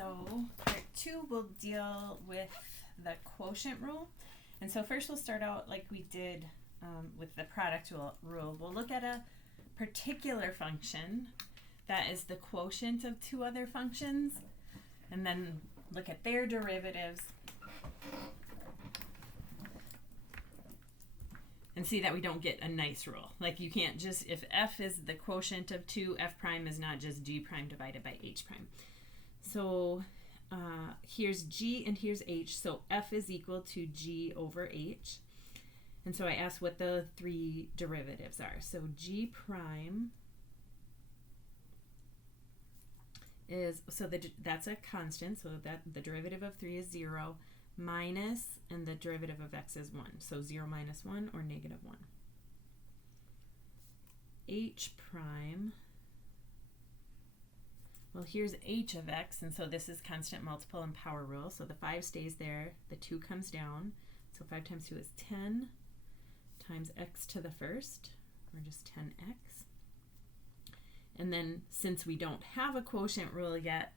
So part 2 will deal with the quotient rule. And so first we'll start out like we did with the product rule. We'll look at a particular function that is the quotient of two other functions, and then look at their derivatives and see that we don't get a nice rule. Like you can't just, if f is the quotient of 2, f prime is not just g prime divided by h prime. So here's g and here's h, so f is equal to g over h. And so I asked what the three derivatives are. So g prime is, so that's a constant, so that the derivative of 3 is 0, minus, and the derivative of x is 1. So 0 minus 1 or negative 1. H prime, well, here's h of x, and so this is constant multiple and power rule. So the 5 stays there, the 2 comes down. So 5 times 2 is 10 times x to the first, or just 10x. And then since we don't have a quotient rule yet,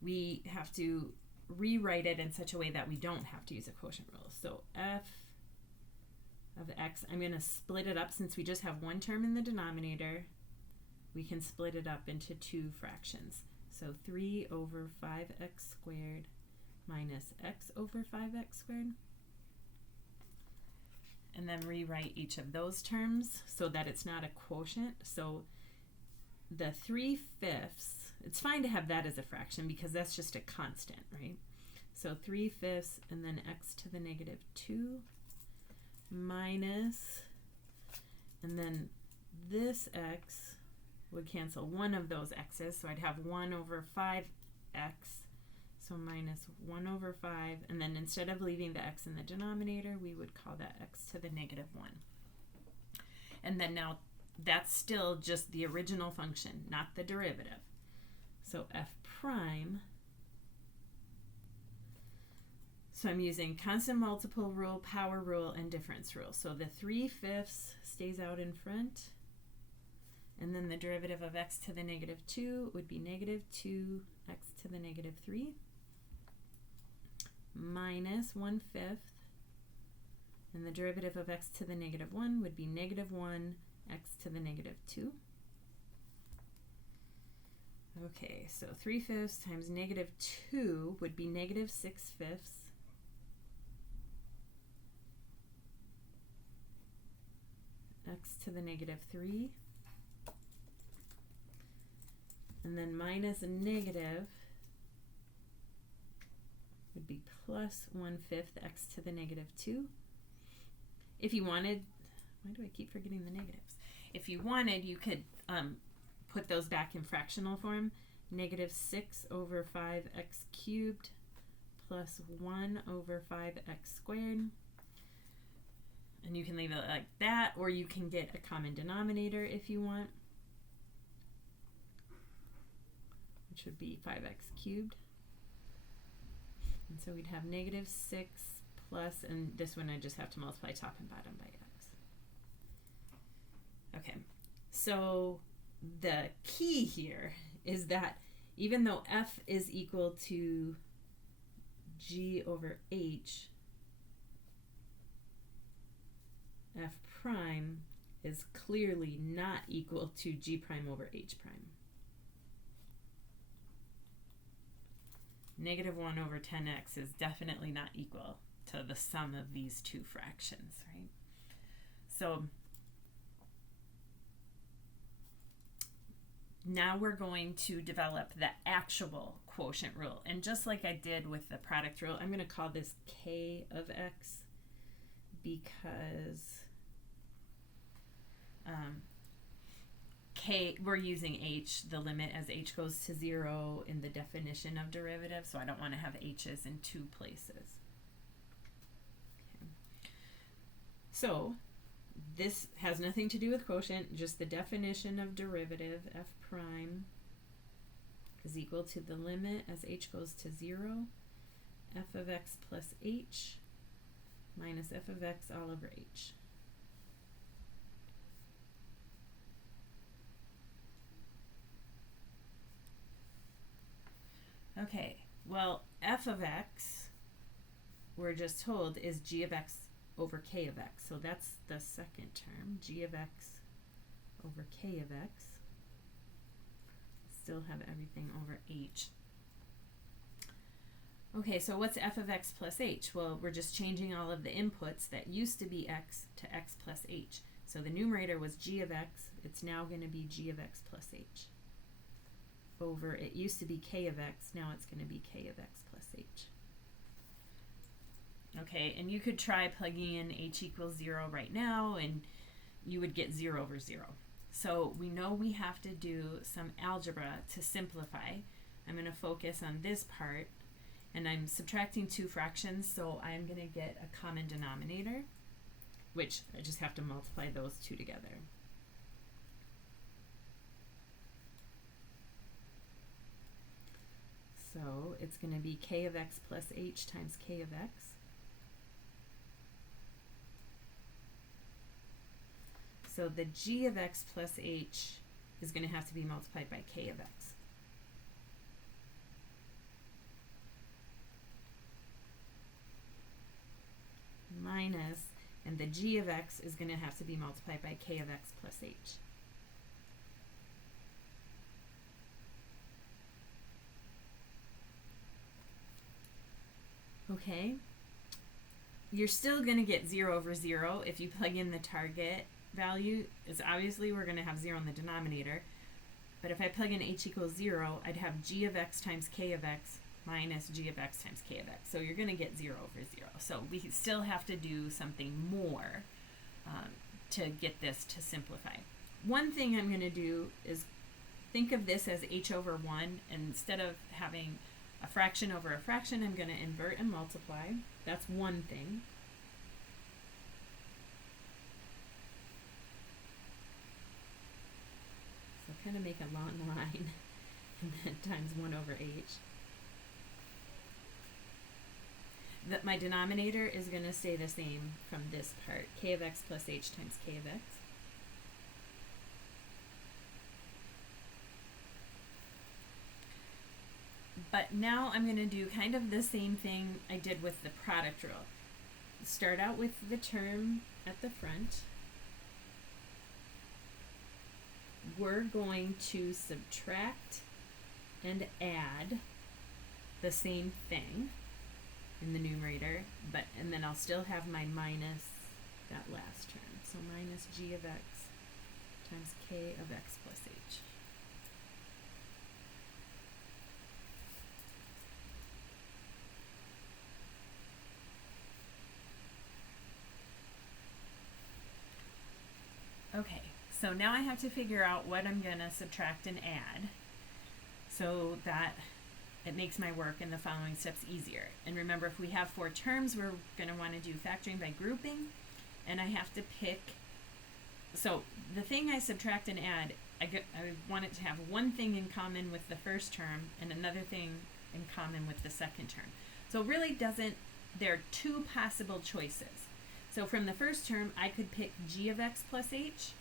we have to rewrite it in such a way that we don't have to use a quotient rule. So f of x, I'm going to split it up since we just have one term in the denominator. We can split it up into two fractions. So 3 over 5x squared minus x over 5x squared. And then rewrite each of those terms so that it's not a quotient. So the 3/5, it's fine to have that as a fraction because that's just a constant, right? So 3/5 and then x to the negative 2 minus, and then this x would cancel one of those x's, so I'd have 1 over 5x, so minus 1 over 5, and then instead of leaving the x in the denominator, we would call that x to the negative 1. And then now that's still just the original function, not the derivative. So f prime, so I'm using constant multiple rule, power rule, and difference rule. So the 3/5 stays out in front, and then the derivative of x to the negative 2 would be negative 2x to the negative 3 minus 1/5, and the derivative of x to the negative 1 would be negative 1 x to the negative 2. Okay, so 3/5 times negative 2 would be negative 6/5 x to the negative 3, and then minus a negative would be plus 1/5 x to the negative 2. If you wanted, why do I keep forgetting the negatives? If you wanted, you could put those back in fractional form. Negative 6 over 5x cubed plus 1 over 5x squared. And you can leave it like that, or you can get a common denominator if you want, which would be 5x cubed. And so we'd have negative 6 plus, and this one I just have to multiply top and bottom by x. Okay, so the key here is that even though f is equal to g over h, f prime is clearly not equal to g prime over h prime. Negative 1 over 10x is definitely not equal to the sum of these two fractions, right? So now we're going to develop the actual quotient rule. And just like I did with the product rule, I'm going to call this k of x because k, we're using h, the limit as h goes to 0 in the definition of derivative, so I don't want to have h's in two places. Okay. So this has nothing to do with quotient, just the definition of derivative, f prime is equal to the limit as h goes to 0, f of x plus h minus f of x all over h. Okay, Well, f of x, we're just told, is g of x over k of x. So that's the second term, g of x over k of x. Still have everything over h. Okay, so what's f of x plus h? Well, we're just changing all of the inputs that used to be x to x plus h. So the numerator was g of x. It's now going to be g of x plus h. Over, it used to be k of x. Now it's going to be k of x plus h. Okay, and you could try plugging in h equals 0 right now, and you would get 0 over 0. So we know we have to do some algebra to simplify. I'm going to focus on this part. And I'm subtracting two fractions, so I'm going to get a common denominator, which I just have to multiply those two together. So it's going to be k of x plus h times k of x. So the g of x plus h is going to have to be multiplied by k of x. Minus, and the g of x is going to have to be multiplied by k of x plus h. Okay, you're still going to get 0 over 0 if you plug in the target value. Is obviously we're going to have 0 in the denominator, but if I plug in h equals 0, I'd have g of x times k of x minus g of x times k of x. So you're going to get 0 over 0. So we still have to do something more to get this to simplify. One thing I'm going to do is think of this as h over 1. And instead of having a fraction over a fraction, I'm going to invert and multiply. That's one thing. So kind of make a long line and then times 1 over h. My denominator is going to stay the same from this part, k of x plus h times k of x. But now I'm going to do kind of the same thing I did with the product rule. Start out with the term at the front. We're going to subtract and add the same thing in the numerator, and then I'll still have my minus that last term. So minus g of x times k of x plus h. Okay, so now I have to figure out what I'm going to subtract and add so that it makes my work in the following steps easier. And remember, if we have 4 terms, we're going to want to do factoring by grouping, and I have to pick. So the thing I subtract and add, I want it to have one thing in common with the first term and another thing in common with the second term. So it really doesn't, there are 2 possible choices. So from the first term, I could pick g of x plus h,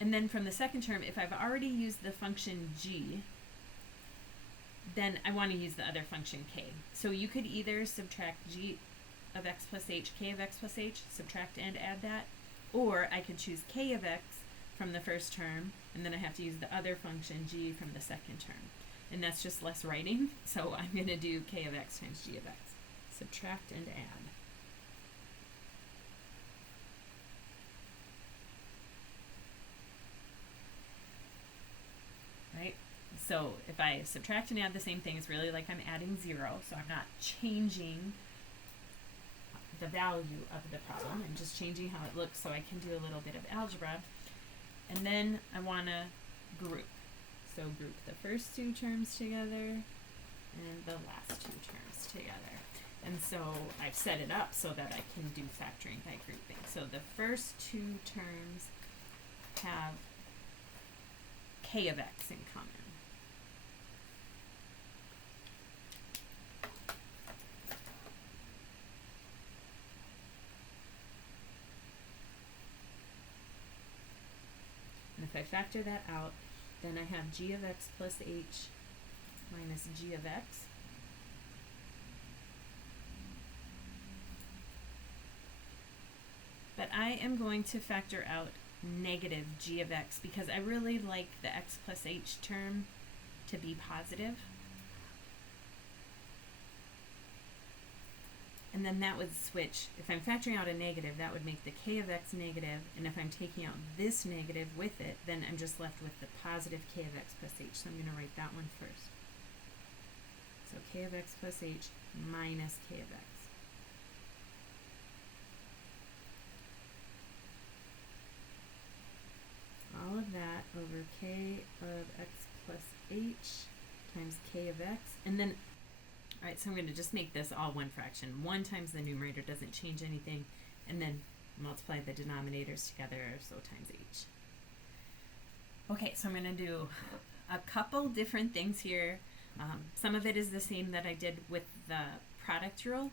and then from the second term, if I've already used the function g, then I want to use the other function k. So you could either subtract g of x plus h, k of x plus h, subtract and add that, or I could choose k of x from the first term, and then I have to use the other function g from the second term. And that's just less writing, so I'm going to do k of x times g of x. Subtract and add. Right? So if I subtract and add the same thing, it's really like I'm adding 0, so I'm not changing the value of the problem. I'm just changing how it looks so I can do a little bit of algebra. And then I want to group. So group the first 2 terms together and the last 2 terms together. And so I've set it up so that I can do factoring by grouping. So the first 2 terms have k of x in common. And if I factor that out, then I have g of x plus h minus g of x. I am going to factor out negative g of x because I really like the x plus h term to be positive. And then that would switch, if I'm factoring out a negative, that would make the k of x negative, and if I'm taking out this negative with it, then I'm just left with the positive k of x plus h. So I'm going to write that one first. So k of x plus h minus k of x. All of that over k of x plus h times k of x. And then, all right, so I'm going to just make this all one fraction. 1 times the numerator doesn't change anything. And then multiply the denominators together, so times h. Okay, so I'm going to do a couple different things here. Some of it is the same that I did with the product rule.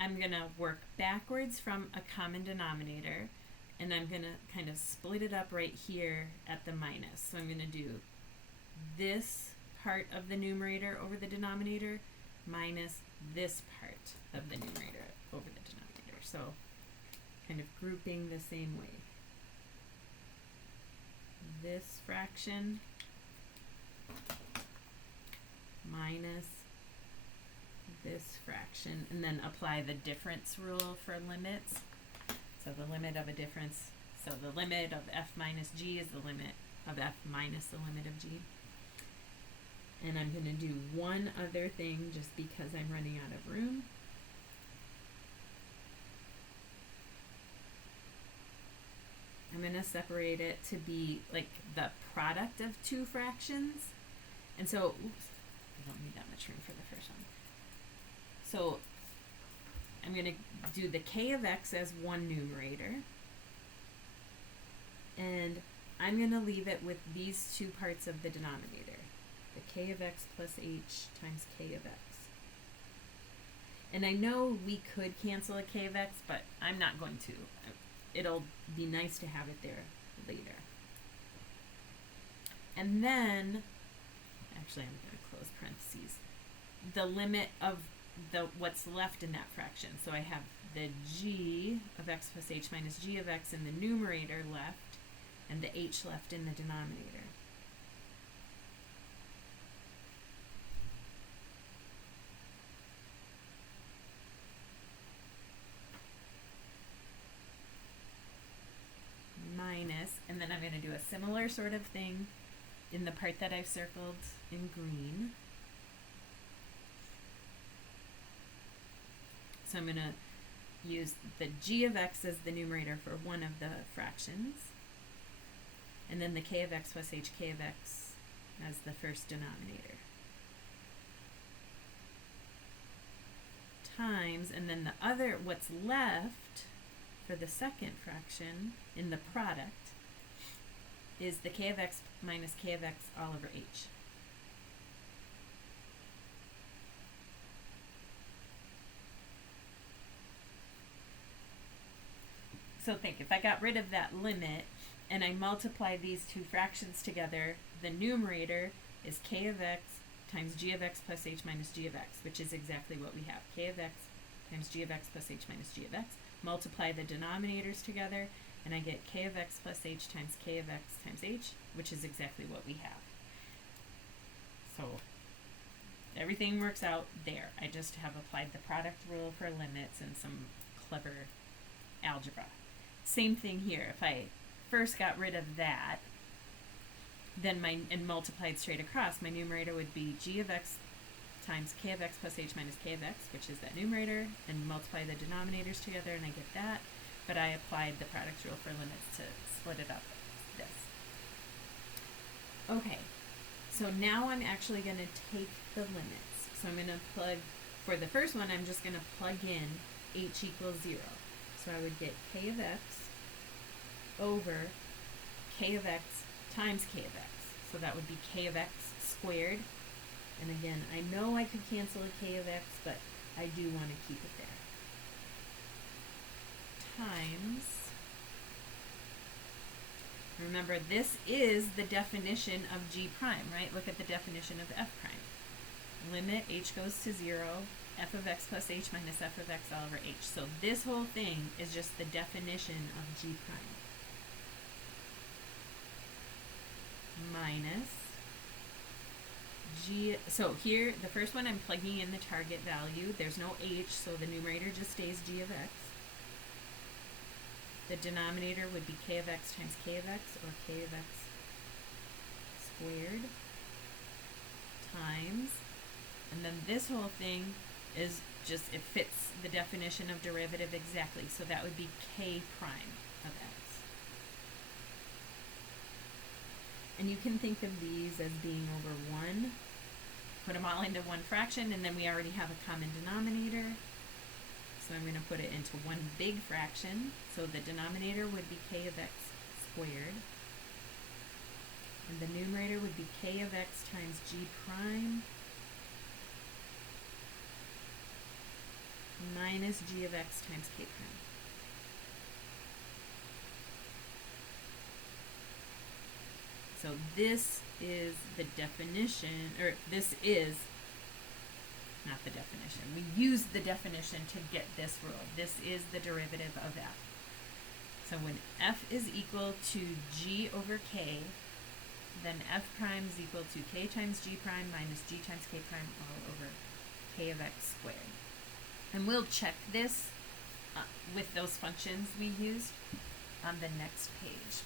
I'm going to work backwards from a common denominator, and I'm going to kind of split it up right here at the minus. So I'm going to do this part of the numerator over the denominator minus this part of the numerator over the denominator. So kind of grouping the same way. This fraction minus this fraction, and then apply the difference rule for limits. So the limit of a difference, so the limit of f minus g is the limit of f minus the limit of g. And I'm going to do one other thing just because I'm running out of room. I'm going to separate it to be like the product of two fractions. And so, oops, I don't need that much room for the first one. So I'm going to do the k of x as one numerator. And I'm going to leave it with these two parts of the denominator. The k of x plus h times k of x. And I know we could cancel a k of x, but I'm not going to. It'll be nice to have it there later. And then, actually I'm going to close parentheses, the limit of what's left in that fraction. So I have the g of x plus h minus g of x in the numerator left, and the h left in the denominator. Minus, and then I'm going to do a similar sort of thing in the part that I've circled in green. So I'm going to use the g of x as the numerator for one of the fractions, and then the k of x plus h k of x as the first denominator. Times, and then the other, what's left for the second fraction in the product is the k of x minus k of x all over h. So think, if I got rid of that limit and I multiply these two fractions together, the numerator is k of x times g of x plus h minus g of x, which is exactly what we have. K of x times g of x plus h minus g of x. Multiply the denominators together, and I get k of x plus h times k of x times h, which is exactly what we have. So everything works out there. I just have applied the product rule for limits and some clever algebra. Same thing here. If I first got rid of that, then and multiplied straight across, my numerator would be g of x times k of x plus h minus k of x, which is that numerator, and multiply the denominators together, and I get that. But I applied the product rule for limits to split it up like this. Okay, so now I'm actually going to take the limits. So I'm going to plug, for the first one, I'm just going to plug in h equals 0. So I would get k of x over k of x times k of x. So that would be k of x squared. And again, I know I could cancel a k of x, but I do want to keep it there. Times, remember this is the definition of g prime, right? Look at the definition of f prime. limit h goes to 0, f of x plus h minus f of x all over h. So this whole thing is just the definition of g prime. Minus g, so here, the first one I'm plugging in the target value. There's no h, so the numerator just stays g of x. The denominator would be k of x times k of x, or k of x squared, times, and then this whole thing is just, it fits the definition of derivative exactly, so that would be k prime of x. And you can think of these as being over 1. Put them all into one fraction, and then we already have a common denominator. So I'm going to put it into one big fraction. So the denominator would be k of x squared. And the numerator would be k of x times g prime minus g of x times k prime. So this is the definition, or this is not the definition. We use the definition to get this rule. This is the derivative of f. So when f is equal to g over k, then f prime is equal to k times g prime minus g times k prime all over k of x squared. And we'll check this with those functions we used on the next page.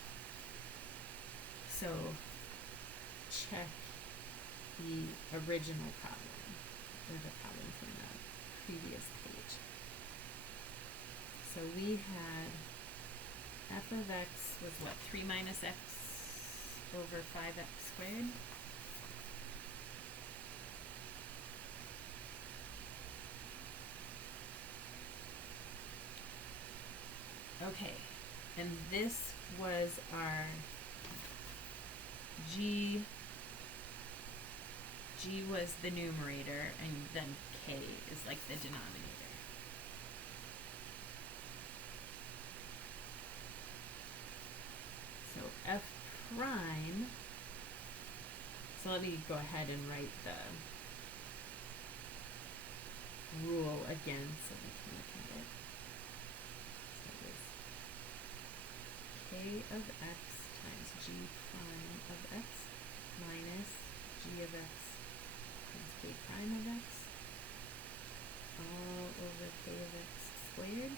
So check the original problem, or the problem from the previous page. So we had f of x was what, 3 minus x over 5x squared? Okay, and this was our g was the numerator, and then k is like the denominator. So f prime, so let me go ahead and write the rule again so we can look at it. So it was k of x times g prime of x minus g of x times k prime of x all over k of x squared.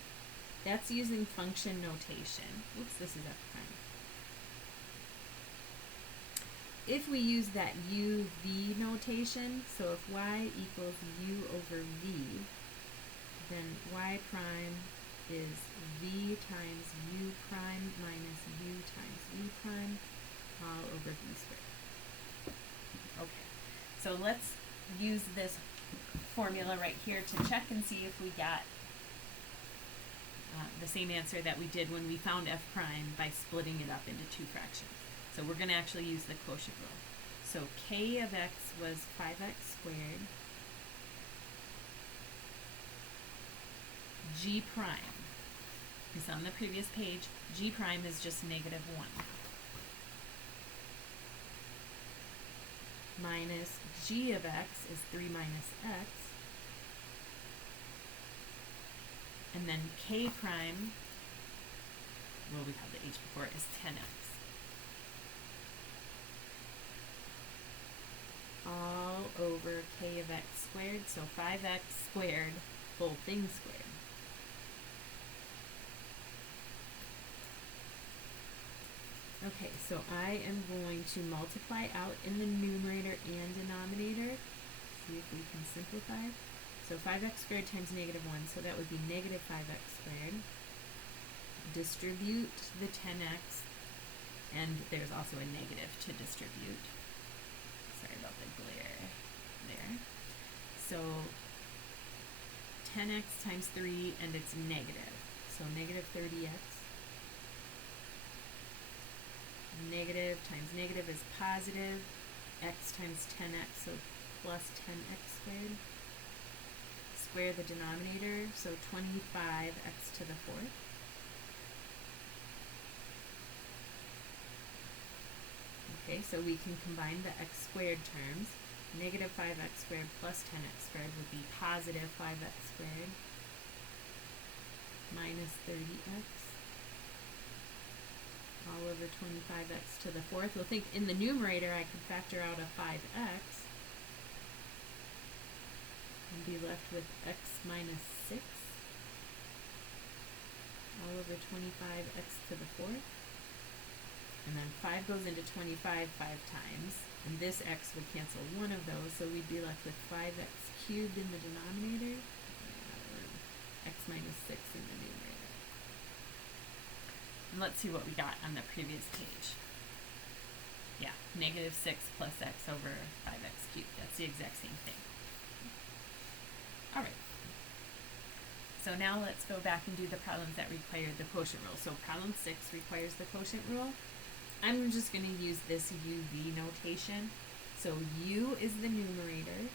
That's using function notation. Oops, this is f prime. If we use that uv notation, so if y equals u over v, then y prime is v times u prime minus u times v prime all over v squared. Okay, so let's use this formula right here to check and see if we got the same answer that we did when we found f prime by splitting it up into two fractions. So we're going to actually use the quotient rule. So k of x was 5x squared. G prime is on the previous page. G prime is just negative 1. Minus g of x is 3 minus x. And then k prime, well, we have the h before, is 10x. All over k of x squared, so 5x squared, whole thing squared. Okay, so I am going to multiply out in the numerator and denominator. See if we can simplify. So 5x squared times negative 1, so that would be negative 5x squared. Distribute the 10x, and there's also a negative to distribute. Sorry about the glare there. So 10x times 3, and it's negative. So negative 30x. Negative times negative is positive. X times 10x, so plus 10x squared. Square the denominator, so 25x to the 4th. Okay, so we can combine the x squared terms. negative 5x squared plus 10x squared would be positive 5x squared minus 30x all over 25x to the fourth. We'll think in the numerator I could factor out a 5x and be left with x minus 6 all over 25x to the fourth. And then 5 goes into 25 5 times, and this x would cancel one of those, so we'd be left with 5x cubed in the denominator, x minus 6 in the numerator. And let's see what we got on the previous page. Yeah, negative 6 plus x over 5x cubed. That's the exact same thing. All right. So now let's go back and do the problems that require the quotient rule. So problem 6 requires the quotient rule. I'm just going to use this UV notation. So U is the numerator,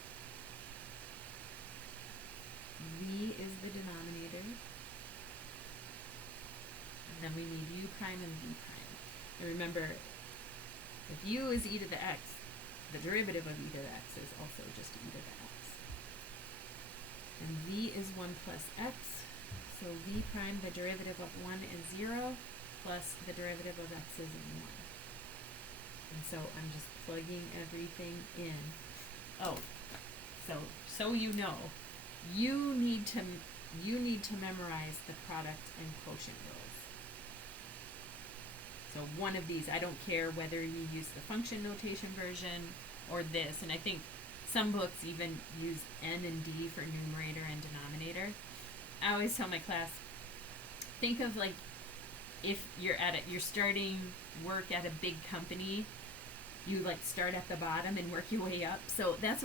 V is the denominator, and then we need U prime and V prime. And remember, if U is e to the x, the derivative of e to the x is also just e to the x. And V is 1 plus x, so V prime, the derivative of 1 is 0, plus the derivative of x is 1. And so I'm just plugging everything in. Oh, so you know, you need to memorize the product and quotient rules. So one of these, I don't care whether you use the function notation version or this, and I think some books even use N and D for numerator and denominator. I always tell my class, think of like if you're starting work at a big company, you like start at the bottom and work your way up. So that's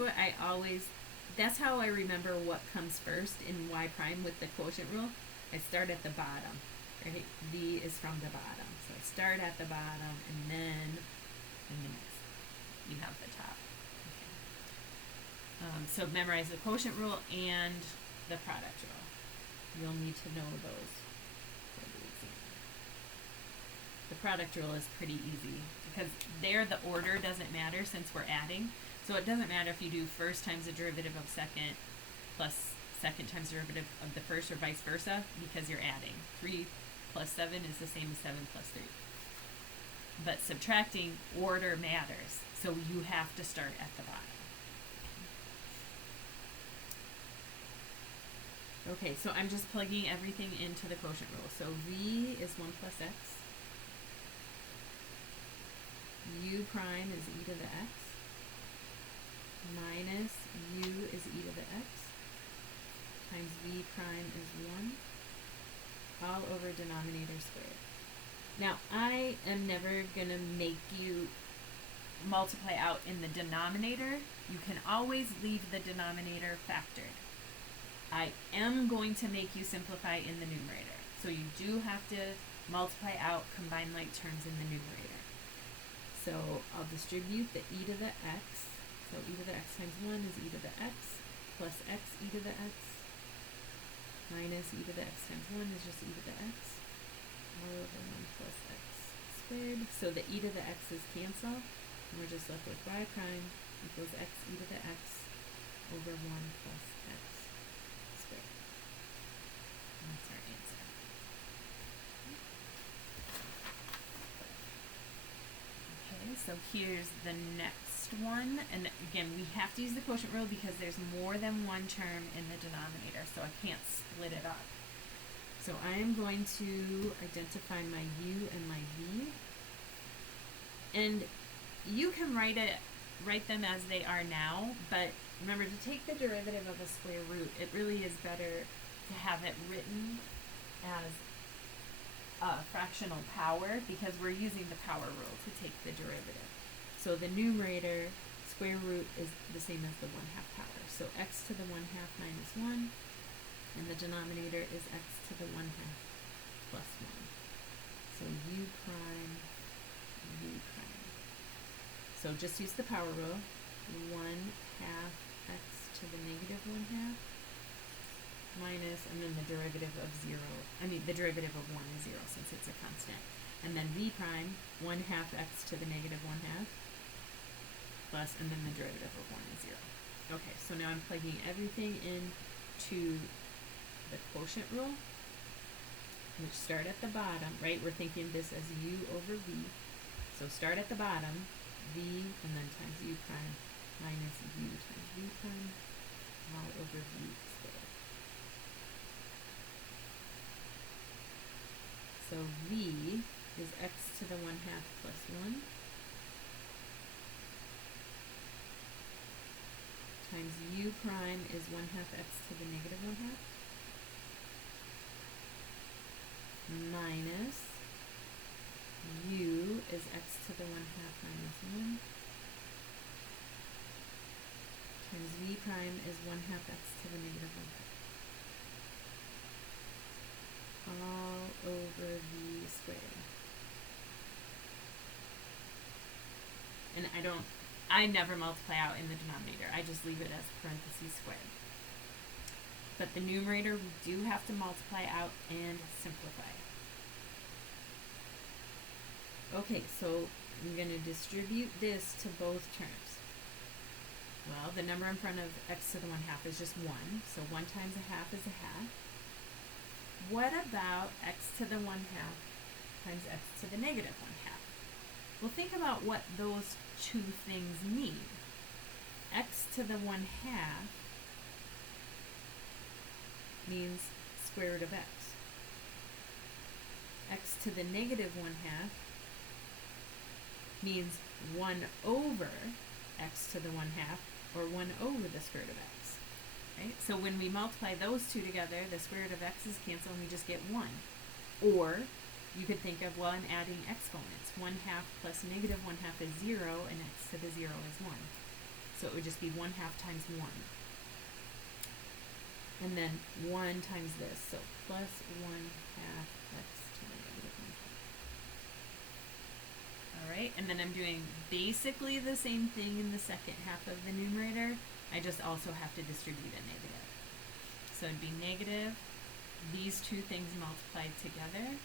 how I remember what comes first in y prime with the quotient rule. I start at the bottom, right? V is from the bottom. So I start at the bottom and then you have the top. Okay. So memorize the quotient rule and the product rule. You'll need to know those for the exam. The product rule is pretty easy because there the order doesn't matter since we're adding. So it doesn't matter if you do first times the derivative of second plus second times the derivative of the first or vice versa because you're adding. 3 plus 7 is the same as 7 plus 3. But subtracting, order matters. So you have to start at the bottom. Okay, so I'm just plugging everything into the quotient rule. So V is 1 plus x. U prime is e to the x. Minus U is e to the x. Times V prime is 1. All over denominator squared. Now, I am never going to make you multiply out in the denominator. You can always leave the denominator factored. I am going to make you simplify in the numerator. So you do have to multiply out combined like terms in the numerator. So I'll distribute the e to the x. So e to the x times 1 is e to the x plus x e to the x minus e to the x times 1 is just e to the x all over 1 plus x squared. So the e to the x's cancel, and we're just left with y prime equals x e to the x over 1 plus x squared. And that's our answer. Okay, so here's the next one. And again, we have to use the quotient rule because there's more than one term in the denominator, so I can't split it up. So I am going to identify my u and my v. And you can write them as they are now, but remember to take the derivative of a square root, it really is better to have it written as a fractional power because we're using the power rule to take the derivative. So the numerator square root is the same as the 1/2 power. So x to the 1/2 minus 1, and the denominator is x to the 1/2 plus 1. So u prime, v prime. So just use the power rule. 1/2 x to the negative 1/2 minus, and then the derivative of 0. The derivative of 1 is 0 since it's a constant. And then v prime, 1/2 x to the negative 1/2 plus, and then the derivative of 1 is 0. Okay, so now I'm plugging everything into the quotient rule, which start at the bottom, right? We're thinking this as u over v. So start at the bottom, v, and then times u prime minus u times v prime, all over v squared. So v is x to the 1/2 plus 1 times u prime is 1/2 x to the negative 1/2 minus u is x to the 1/2 minus 1 times v prime is 1/2 x to the negative 1/2 all over v squared. And I never multiply out in the denominator. I just leave it as parentheses squared. But the numerator, we do have to multiply out and simplify. Okay, so I'm going to distribute this to both terms. Well, the number in front of x to the 1/2 is just 1, so 1 times 1/2 is 1/2. What about x to the 1/2 times x to the negative 1/2? Well, think about what those two things mean. X to the 1/2 means square root of x. X to the negative 1/2 means 1 over x to the 1/2, or 1 over the square root of x. Right? So when we multiply those two together, the square root of x's cancel and we just get 1. Or you could think of, well, I'm adding exponents. 1/2 plus negative 1/2 is 0, and x to the 0 is 1. So it would just be 1/2 times 1. And then 1 times this, so plus 1/2 x to the negative 1/2. Alright, and then I'm doing basically the same thing in the second half of the numerator. I just also have to distribute a negative. So it'd be negative, these two things multiplied together.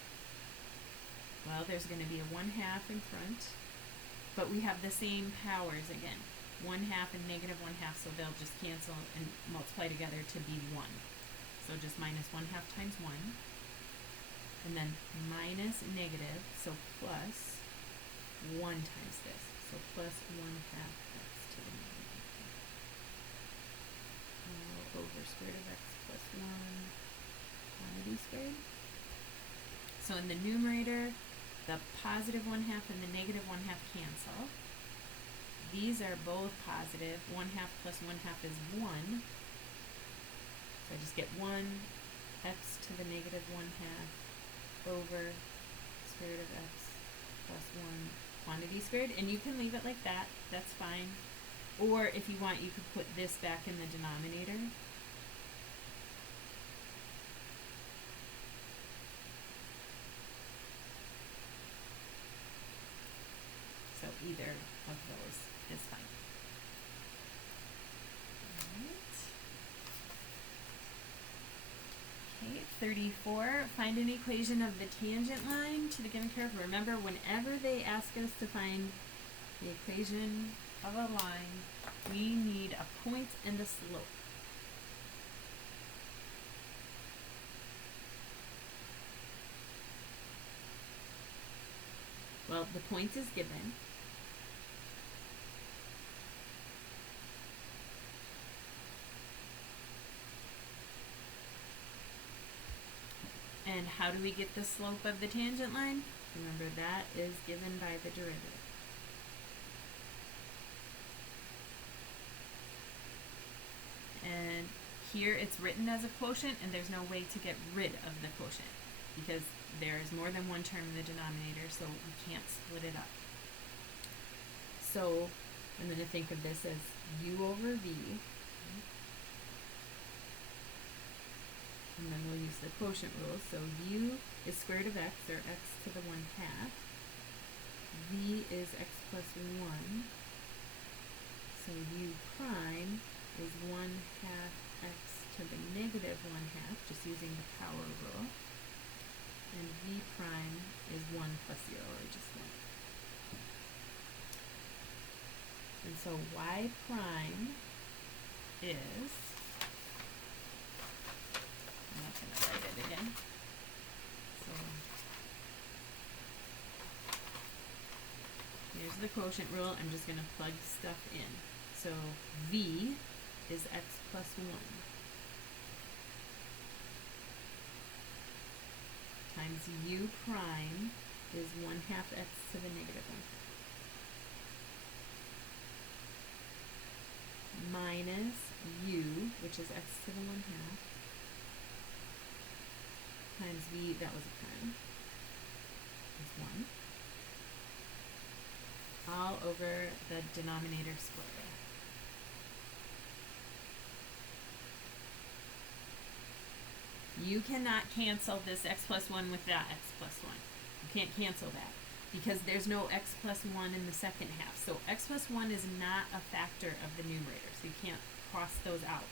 Well, there's going to be a 1/2 in front, but we have the same powers again. 1/2 and negative 1/2, so they'll just cancel and multiply together to be 1. So just minus 1/2 times 1, and then minus negative, so plus 1 times this, so plus 1/2 x to the negative 1/2 over square root of x plus 1 quantity squared. So in the numerator, the positive 1/2 and the negative 1/2 cancel. These are both positive. 1/2 plus 1/2 is 1. So I just get 1 x to the negative 1/2 over square root of x plus 1 quantity squared. And you can leave it like that. That's fine. Or if you want, you could put this back in the denominator. So either of those is fine. Alright. Okay, 34. Find an equation of the tangent line to the given curve. Remember, whenever they ask us to find the equation of a line, we need a point and a slope. Well, the point is given. And how do we get the slope of the tangent line? Remember, that is given by the derivative. And here it's written as a quotient, and there's no way to get rid of the quotient because there is more than one term in the denominator, so we can't split it up. So I'm going to think of this as u over v. And then we'll use the quotient rule. So u is square root of x, or x to the 1/2. V is x plus 1. So u prime is 1/2 x to the negative 1/2, just using the power rule. And v prime is 1 plus 0, or just 1. And so y prime is, I'm not going to write it again. So here's the quotient rule. I'm just going to plug stuff in. So v is x plus 1 times u prime is 1/2 x to the negative 1 minus u, which is x to the 1/2, times v, that was a prime, is 1, all over the denominator square. You cannot cancel this x plus 1 with that x plus 1. You can't cancel that because there's no x plus 1 in the second half. So x plus 1 is not a factor of the numerator, so you can't cross those out.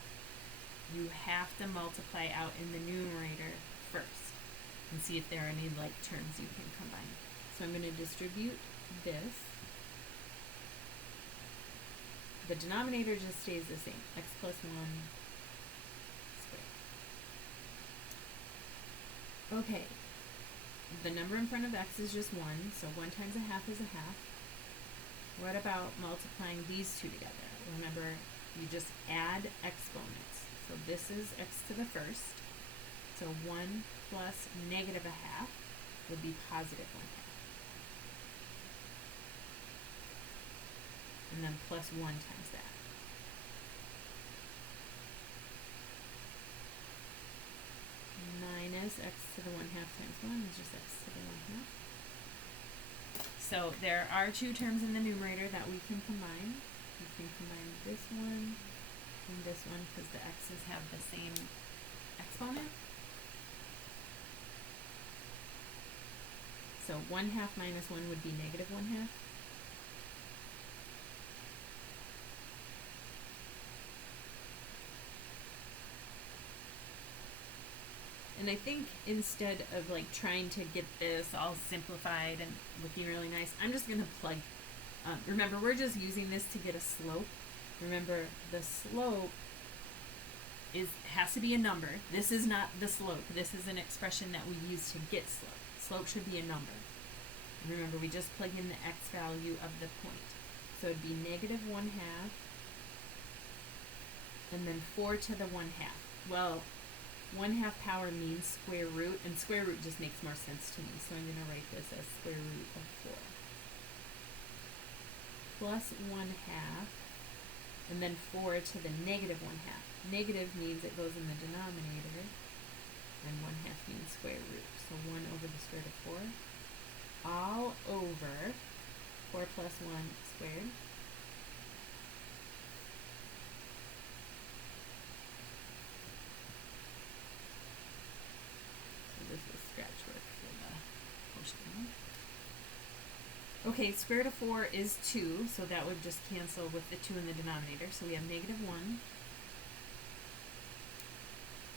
You have to multiply out in the numerator first and see if there are any like terms you can combine. So I'm going to distribute this. The denominator just stays the same, x plus 1 squared. Okay, the number in front of x is just 1, so 1 times 1/2 is 1/2. What about multiplying these two together? Remember, you just add exponents. So this is x to the first, so 1 plus negative 1/2 would be positive 1/2. And then plus 1 times that. Minus x to the 1/2 times 1 is just x to the 1/2. So there are two terms in the numerator that we can combine. We can combine this one and this one because the x's have the same exponent. So 1/2 minus 1 would be negative 1/2. And I think instead of like trying to get this all simplified and looking really nice, I'm just going to plug, remember we're just using this to get a slope. Remember the slope has to be a number. This is not the slope. This is an expression that we use to get slope. Slope should be a number. Remember we just plug in the x value of the point. So it'd be negative 1/2 and then 4 to the 1/2. Well, 1/2 power means square root, and square root just makes more sense to me, so I'm going to write this as square root of 4. Plus 1/2, and then 4 to the negative 1/2. Negative means it goes in the denominator, and 1/2 means square root. So 1 over the square root of 4, all over 4 plus 1 squared. This is scratch work for the quotient. Okay, square root of 4 is 2, so that would just cancel with the 2 in the denominator. So we have negative 1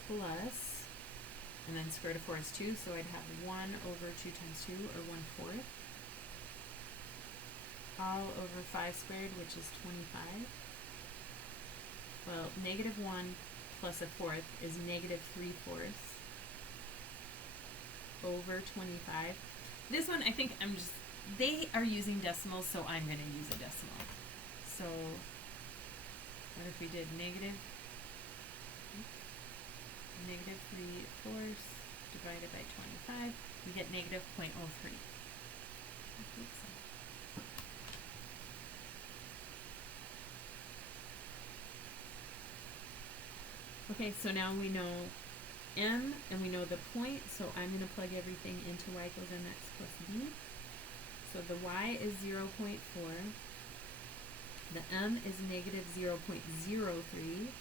plus, and then square root of 4 is 2, so I'd have 1 over 2 times 2, or 1/4, all over 5 squared, which is 25. Well, negative 1 plus 1/4 is negative 3/4 over 25. This one, I think they are using decimals, so I'm going to use a decimal. So, what if we did negative 3/4 divided by 25? We get negative 0.03. Okay, so now we know m, and we know the point, so I'm going to plug everything into y equals mx plus b. So the y is 0.4, the m is negative 0.03,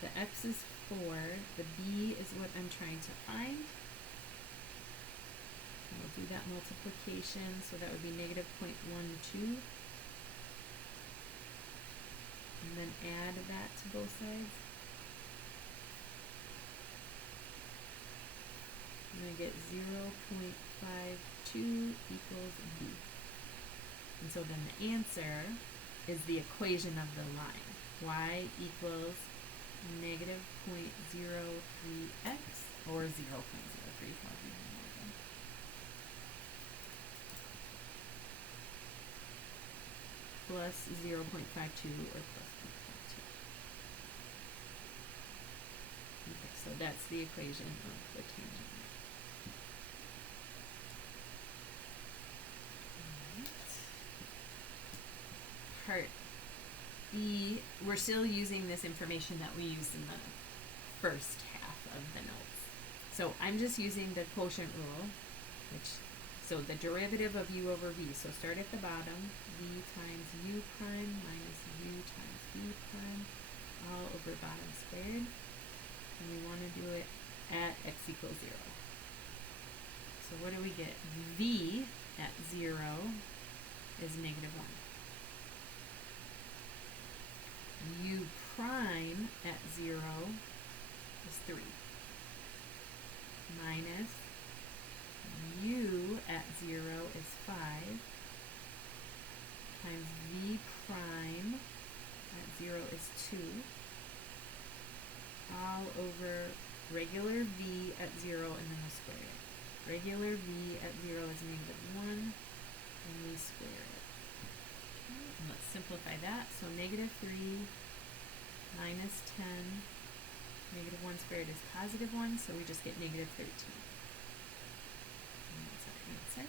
the x is 4, the b is what I'm trying to find. And we'll do that multiplication, so that would be negative 0.12, and then add that to both sides. And I get 0.52 equals b. And so then the answer is the equation of the line. Y equals negative 0.03x, or 0.03 plus 0.52 or plus 0.52. Okay, so that's the equation of the tangent. Part B, we're still using this information that we used in the first half of the notes. So I'm just using the quotient rule, so the derivative of u over v. So start at the bottom, v times u prime minus u times v prime, all over bottom squared. And we want to do it at x equals 0. So what do we get? V at 0 is negative 1. U prime at 0 is 3. Minus u at 0 is 5. Times v prime at 0 is 2. All over regular v at 0 and then we'll square it. Regular v at 0 is negative 1 and we square it. And let's simplify that. So negative 3 minus 10, negative 1 squared is positive 1, so we just get negative 13. And that's our answer.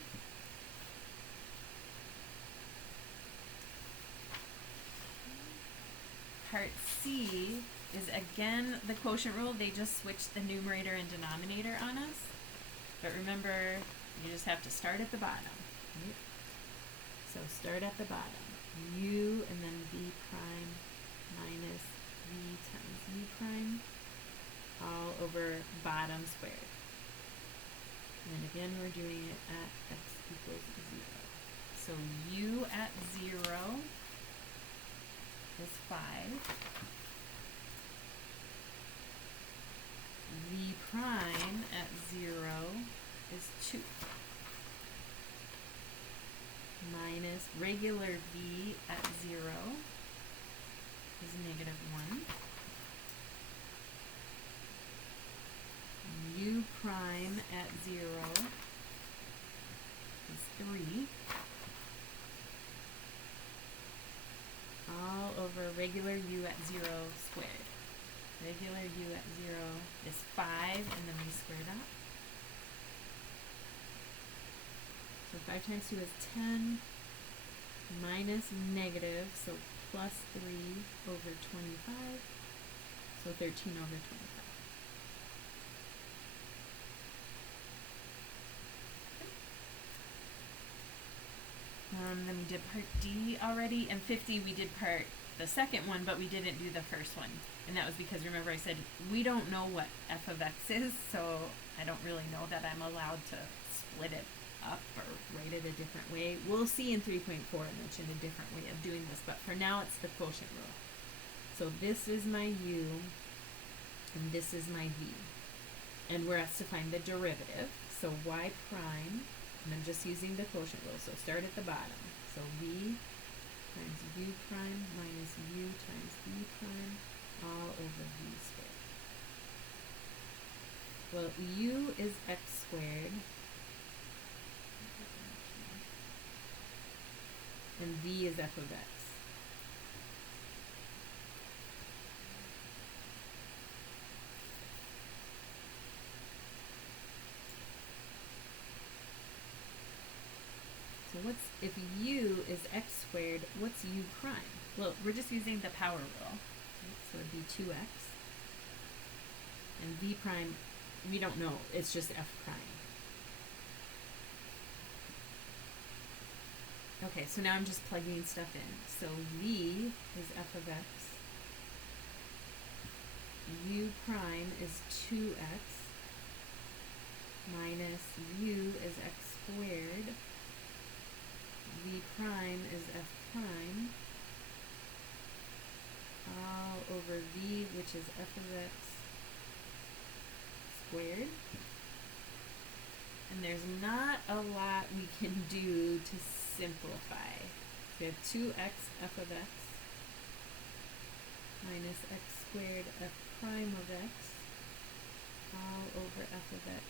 Part C is again the quotient rule. They just switched the numerator and denominator on us. But remember, you just have to start at the bottom. Right? So start at the bottom. U and then v prime minus v times u prime all over bottom squared. And again, we're doing it at x equals 0. So u at 0 is 5. V prime at 0 is 2. Minus regular v at 0 is negative 1. U prime at 0 is 3. All over regular u at 0 squared. Regular u at 0 is 5, and then we square that. So 5 times 2 is 10, minus negative, so plus 3 over 25, so 13 over 25. Then we did part D already, and 50 we did the second one, but we didn't do the first one. And that was because, remember I said, we don't know what f of x is, so I don't really know that I'm allowed to split it up or write it a different way. We'll see in 3.4 I mentioned a different way of doing this, but for now it's the quotient rule. So this is my u, and this is my v. And we're asked to find the derivative, so y prime, and I'm just using the quotient rule, so start at the bottom. So v times u prime minus u times v prime all over v squared. Well, u is x squared, and v is f of x. So if u is x squared, what's u prime? Well, we're just using the power rule. So it'd be 2x. And v prime, we don't know. It's just f prime. Okay, so now I'm just plugging stuff in. So v is f of x. U prime is 2x minus u is x squared. V prime is f prime all over v, which is f of x squared. And there's not a lot we can do to simplify. we have 2x f of x minus x squared f prime of x all over f of x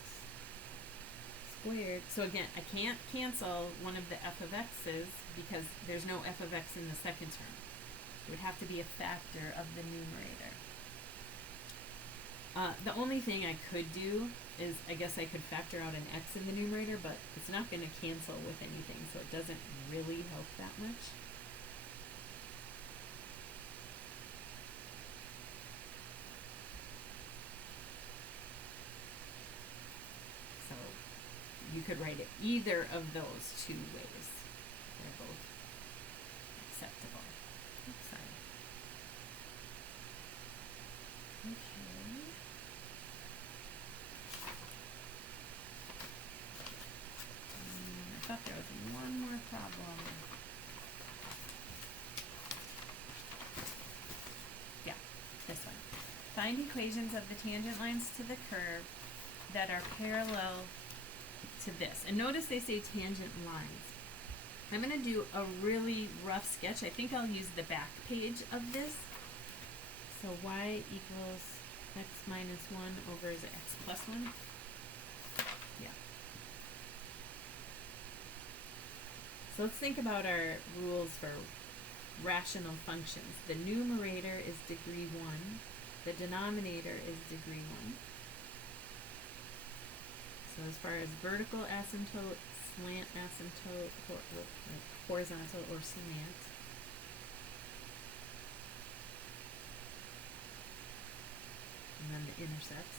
squared. So again, I can't cancel one of the f of x's because there's no f of x in the second term. It would have to be a factor of the numerator. The only thing I could do is, I guess I could factor out an x in the numerator, but it's not going to cancel with anything, so it doesn't really help that much. So you could write it either of those two ways. They're both acceptable. Oops, sorry. Okay. I thought there was one more problem. Yeah, this one. Find equations of the tangent lines to the curve that are parallel to this. And notice they say tangent lines. I'm going to do a really rough sketch. I think I'll use the back page of this. So y equals x minus 1 over is it x plus 1? Yeah. So let's think about our rules for rational functions. The numerator is degree 1. The denominator is degree 1. So as far as vertical asymptote, slant asymptote, horizontal or slant, and then the intercepts.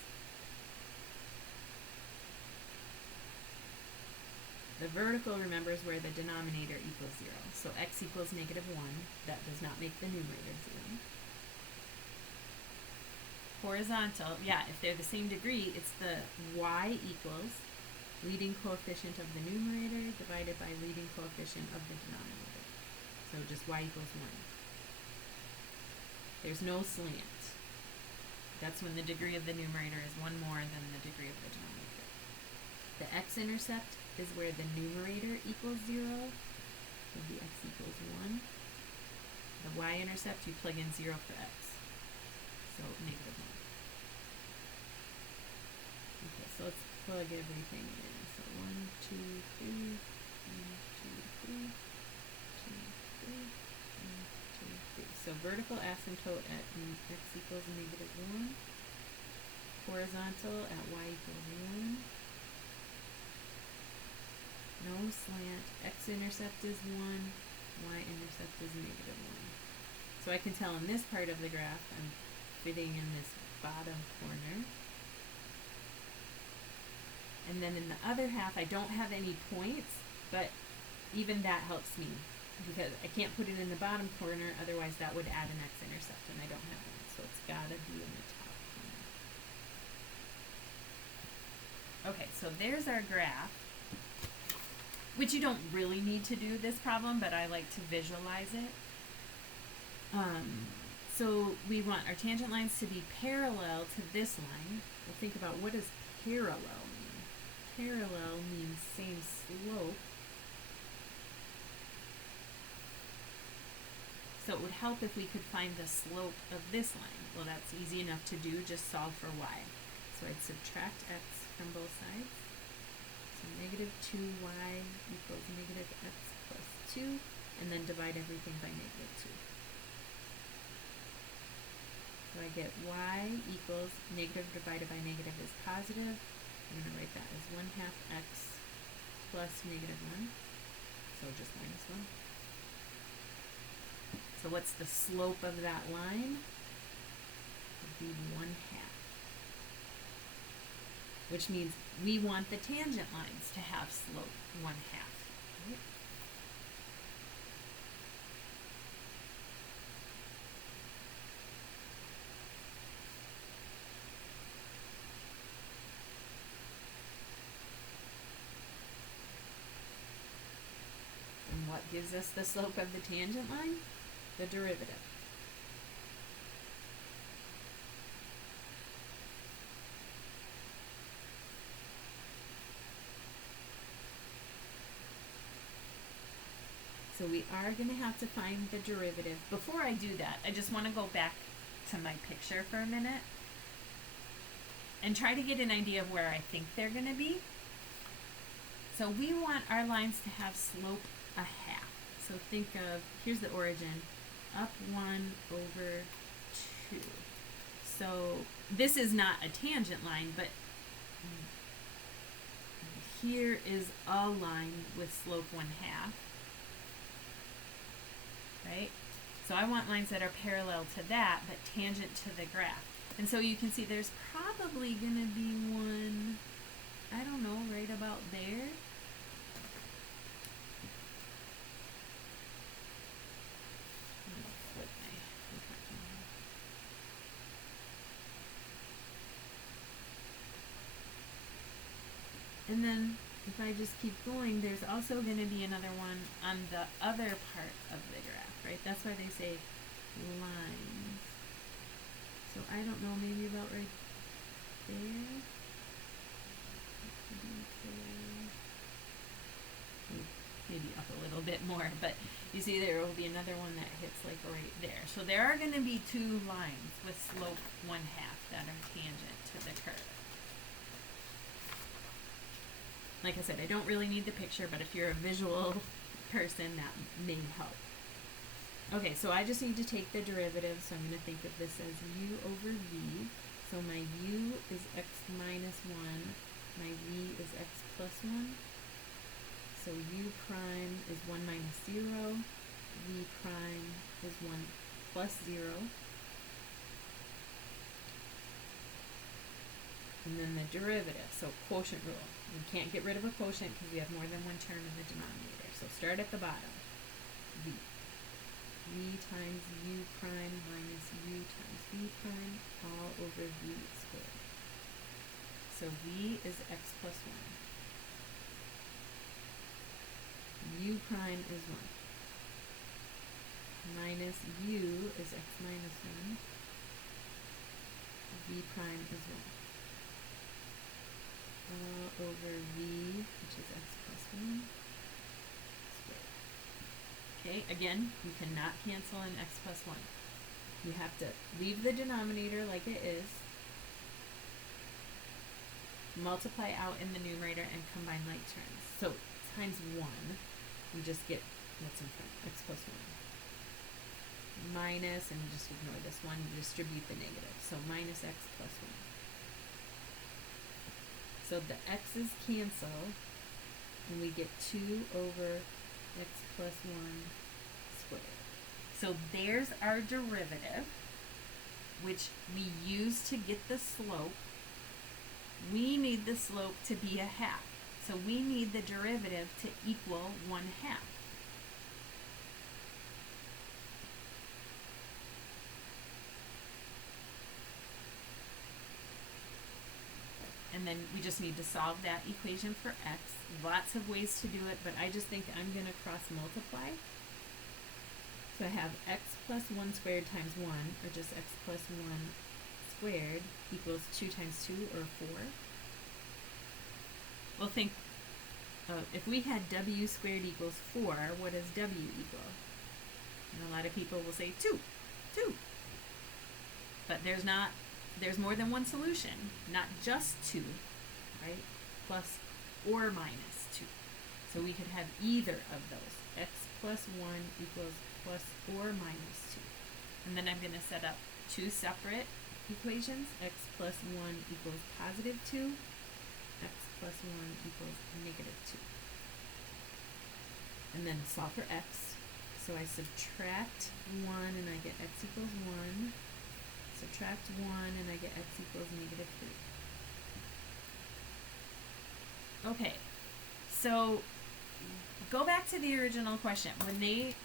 The vertical, remember, is where the denominator equals 0. So x equals negative 1. That does not make the numerator 0. Horizontal, yeah, if they're the same degree, it's the y equals leading coefficient of the numerator divided by leading coefficient of the denominator. So just y equals 1. There's no slant. That's when the degree of the numerator is 1 more than the degree of the denominator. The x-intercept is where the numerator equals 0. So the x equals 1. The y-intercept, you plug in 0 for x. So negative 1. Okay, so let's plug everything in. So 1, 2, 3, 1, 2, 3, 2, 3, 1, 2, 3. So vertical asymptote at x equals negative 1. Horizontal at y equals 1. No slant. X-intercept is 1. Y-intercept is negative 1. So I can tell in this part of the graph I'm fitting in this bottom corner. And then in the other half I don't have any points, but even that helps me because I can't put it in the bottom corner, otherwise that would add an x-intercept and I don't have one. So it's gotta be in the top corner. Okay, so there's our graph, which you don't really need to do this problem, but I like to visualize it. So we want our tangent lines to be parallel to this line. We'll think about what does parallel mean. Parallel means same slope. So it would help if we could find the slope of this line. Well, that's easy enough to do, just solve for y. So I'd subtract x from both sides. So negative 2y equals negative x plus 2, and then divide everything by negative 2. So I get y equals negative divided by negative is positive. I'm going to write that as 1/2 x plus negative 1. So just minus 1. So what's the slope of that line? It would be 1/2. Which means we want the tangent lines to have slope 1/2. Right? And what gives us the slope of the tangent line? The derivative. So So we are going to have to find the derivative. Before I do that, I just want to go back to my picture for a minute and try to get an idea of where I think they're going to be. So we want our lines to have slope a half. So think of, here's the origin, up 1 over 2. So this is not a tangent line, but here is a line with slope 1/2, right? So I want lines that are parallel to that, but tangent to the graph. And so you can see there's probably going to be one, I don't know, right about there. And then if I just keep going, there's also going to be another one on the other part of the graph, right? That's why they say lines. So I don't know, maybe about right there. Maybe up a little bit more, but you see there will be another one that hits like right there. So there are going to be two lines with slope 1/2 that are tangent to the curve. Like I said, I don't really need the picture, but if you're a visual person, that may help. Okay, so I just need to take the derivative, so I'm going to think of this as u over v. So my u is x minus 1, my v is x plus 1. So u prime is 1 minus 0, v prime is 1 plus 0. And then the derivative, so quotient rule. We can't get rid of a quotient because we have more than one term in the denominator. So start at the bottom. V. V times u prime minus u times v prime all over v squared. So v is x plus 1. U prime is 1. Minus u is x minus 1. V prime is 1. Over v, which is x plus 1 squared. Okay, again, you cannot cancel an x plus 1. You have to leave the denominator like it is, multiply out in the numerator, and combine like terms. So times 1, you just get what's in front, x plus 1. Minus, and you just ignore this one, you distribute the negative. So minus x plus 1. So the x's cancel, and we get 2 over x plus 1 squared. So there's our derivative, which we use to get the slope. We need the slope to be a half. So we need the derivative to equal 1/2. And then we just need to solve that equation for x. Lots of ways to do it, but I just think I'm going to cross multiply. So I have x plus 1 squared times 1, or just x plus 1 squared, equals 2 times 2, or 4. Well, think, if we had w squared equals 4, what does w equal? And a lot of people will say 2. But there's more than one solution, not just 2, right? Plus or minus 2. So we could have either of those. X plus 1 equals plus or minus 2. And then I'm going to set up two separate equations. X plus 1 equals positive 2. X plus 1 equals negative 2. And then solve for x. So I subtract 1 and I get x equals 1. Subtract 1 and I get x equals negative 3. Okay, so go back to the original question.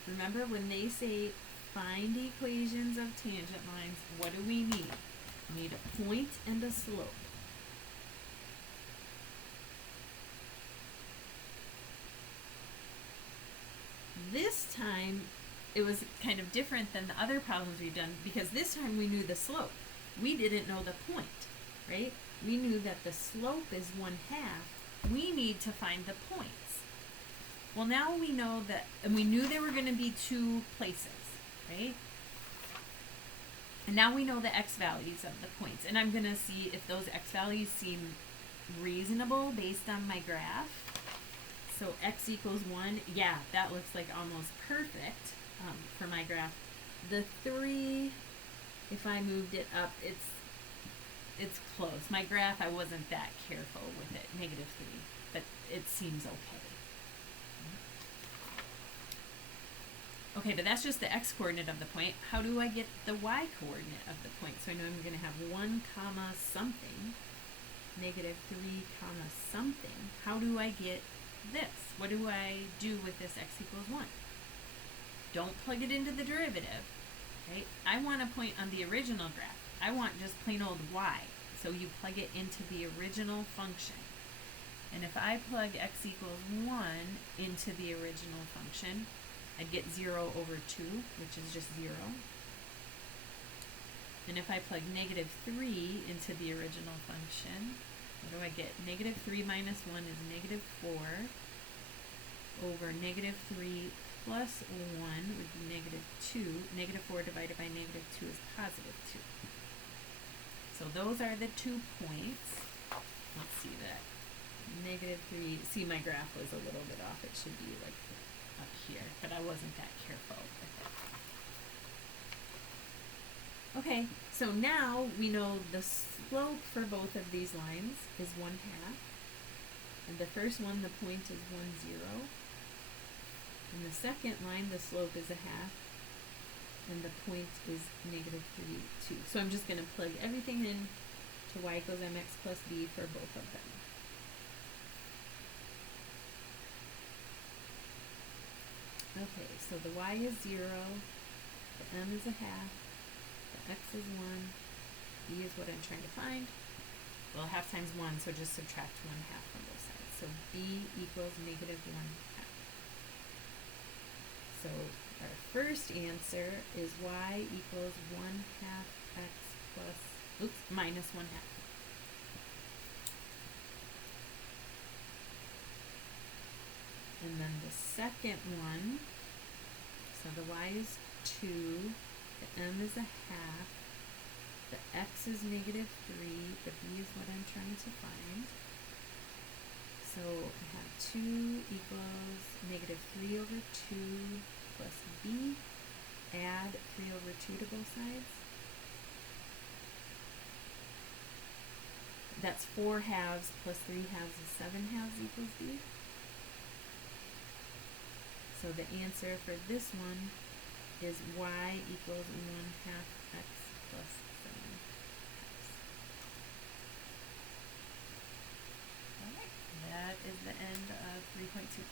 Remember when they say find equations of tangent lines, what do we need? We need a point and a slope. This time, it was kind of different than the other problems we've done because this time we knew the slope. We didn't know the point, right? We knew that the slope is 1/2. We need to find the points. Well, now we know that, and we knew there were going to be two places, right? And now we know the x values of the points. And I'm going to see if those x values seem reasonable based on my graph. So x equals 1. Yeah, that looks like almost perfect for my graph. The 3, if I moved it up, it's close. My graph, I wasn't that careful with it, -3, but it seems okay. Okay, but that's just the x-coordinate of the point. How do I get the y-coordinate of the point? So I know I'm going to have 1 comma something, -3 comma something. How do I get this? What do I do with this x equals 1? Don't plug it into the derivative. Okay? I want a point on the original graph. I want just plain old y. So you plug it into the original function. And if I plug x equals 1 into the original function, I'd get 0 over 2, which is just 0. And if I plug -3 into the original function, what do I get? -3 minus 1 is -4 over -3 plus 1 would be -2. -4 divided by -2 is +2. So those are the 2 points. Let's see that. -3, see my graph was a little bit off. It should be like up here, but I wasn't that careful with it. Okay, so now we know the slope for both of these lines is 1/2. And the first one, the point is 1, 0. And the second line, the slope is 1/2. And the point is -3, 2. So I'm just going to plug everything in to y equals mx plus b for both of them. Okay, so the y is 0, the m is 1/2, the x is 1, b is what I'm trying to find. Well, 1/2 times 1, so just subtract 1/2 from both sides. So b equals -1/2. So our first answer is y equals 1/2 x plus, minus 1/2. And then the second one, so the y is 2, the m is 1/2, the x is -3, the b is what I'm trying to find. So I have 2 equals -3 over 2 plus b, add 3 over 2 to both sides. That's 4/2 plus 3/2 is 7/2 equals b. So the answer for this one is y equals 1/2 x plus 7/2. All right, that is the end of 3.2.